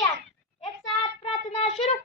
तैयार एक साथ प्रार्थना शुरू